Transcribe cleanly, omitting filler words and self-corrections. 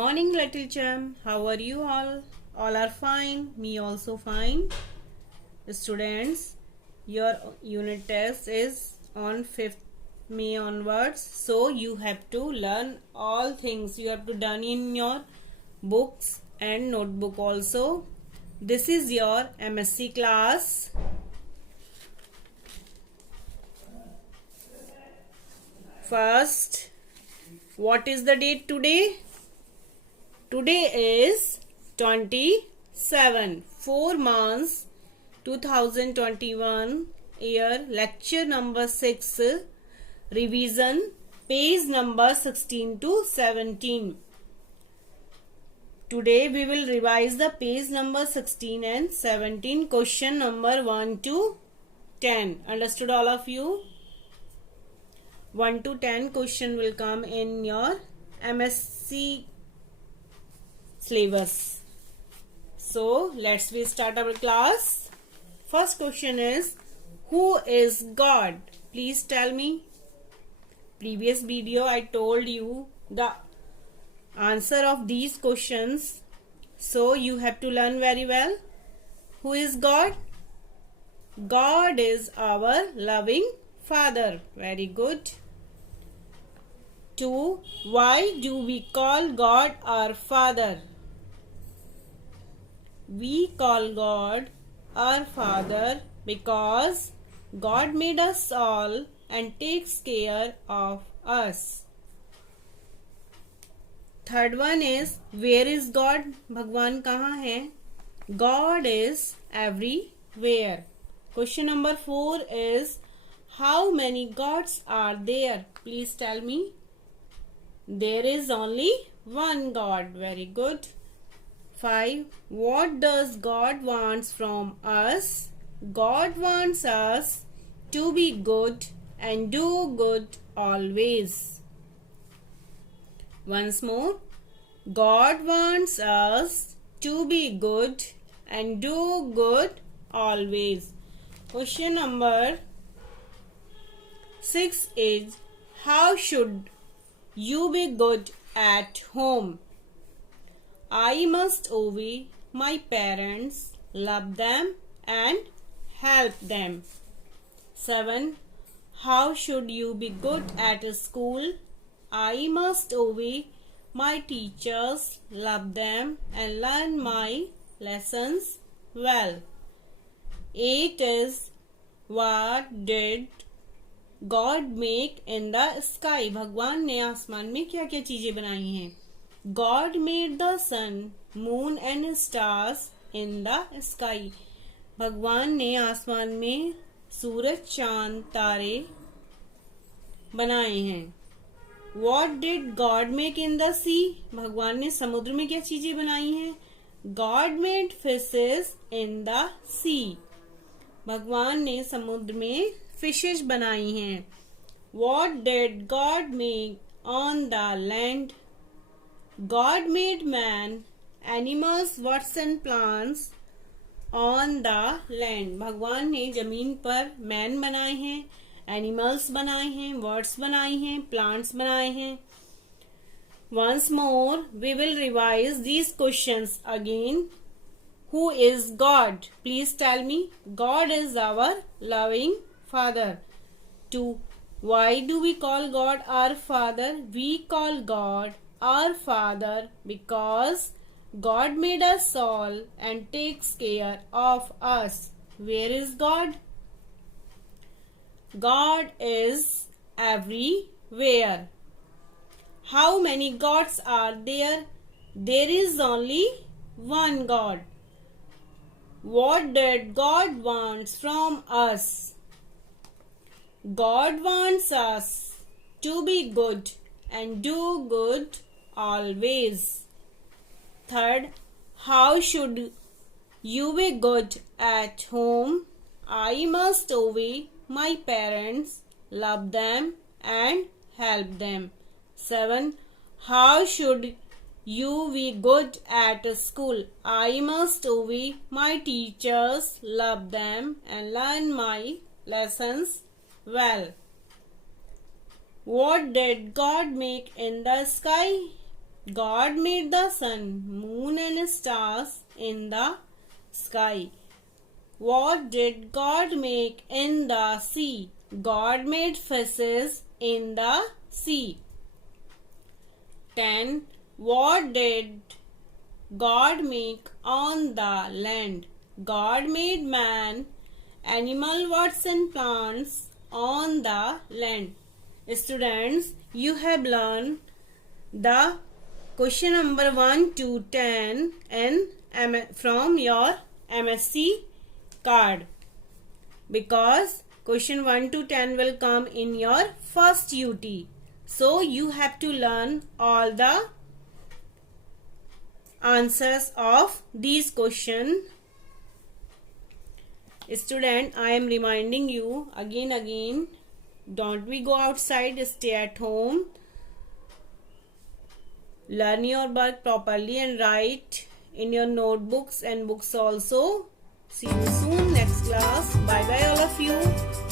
morning, little chum. How are you all? All are fine. Me also fine. Students, your unit test is on 5th May onwards. So you have to learn all things. You have to done in your books and notebook also. This is your M.SC class. First, what is the date today? Today is 27 4 months 2021 year, lecture number 6, revision, page number 16 to 17. Today we will revise the page number 16 and 17, question number 1 to 10. Understood all of you? 1 to 10 question will come in your M.SC syllabus. So let's start our class. First question is, who is God? Please tell me. Previous video I told you the answer of these questions, so you have to learn very well. Who is God? God is our loving Father. Very good. 2. Why do we call God our Father? We call God our Father because God made us all and takes care of us. Third one is, where is God? भगवान कहाँ है? God is everywhere. Question number 4 is, how many gods are there? Please tell me. There is only one God. Very good. 5. What does God wants from us? God wants us to be good and do good always. Once more. God wants us to be good and do good always. Question number 6 is, how should you be good at home? I must obey my parents, love them and help them. 7. How should you be good at school? I must obey my teachers, love them and learn my lessons well. 8 is, what did God make in the sky? भगवान ने आसमान में क्या क्या चीजें बनाई हैं? God made the sun, moon and stars in the sky. भगवान ने आसमान में सूरज, चांद, तारे बनाए हैं. What did God make in the sea? भगवान ने समुद्र में क्या चीजें बनाई हैं? God made fishes in the sea. भगवान ने समुद्र में फिशेस बनाई हैं. What did God make on the land? God made man, animals, birds and plants on the land. भगवान ने जमीन पर मैन बनाए हैं, एनिमल्स बनाए हैं, वर्ड्स बनाई हैं, प्लांट्स बनाए हैं. Once more, we will revise these questions again. Who is God? Please tell me. God is our loving Father. 2. Why do we call God our Father? We call God our Father because God made us all and takes care of us. Where is God? God is everywhere. How many gods are there? There is only one God. What did God wants from us? God wants us to be good and do good always. 3. How should you be good at home? I must obey my parents, love them and help them. 7. How should you be good at school? I must obey my teachers, love them and learn my lessons well. What did God make in the sky? God made the sun, moon and stars in the sky. What did God make in the sea? God made fishes in the sea. 10. What did God make on the land? God made man, animal, birds and plants on the land. Students, you have learned the question number 1 to 10 from your M.SC card, because question 1 to 10 will come in your first UT. So you have to learn all the answers of these questions. Student, I am reminding you again, don't we go outside, stay at home. Learn your work properly and write in your notebooks and books also. See you soon next class. Bye bye all of you.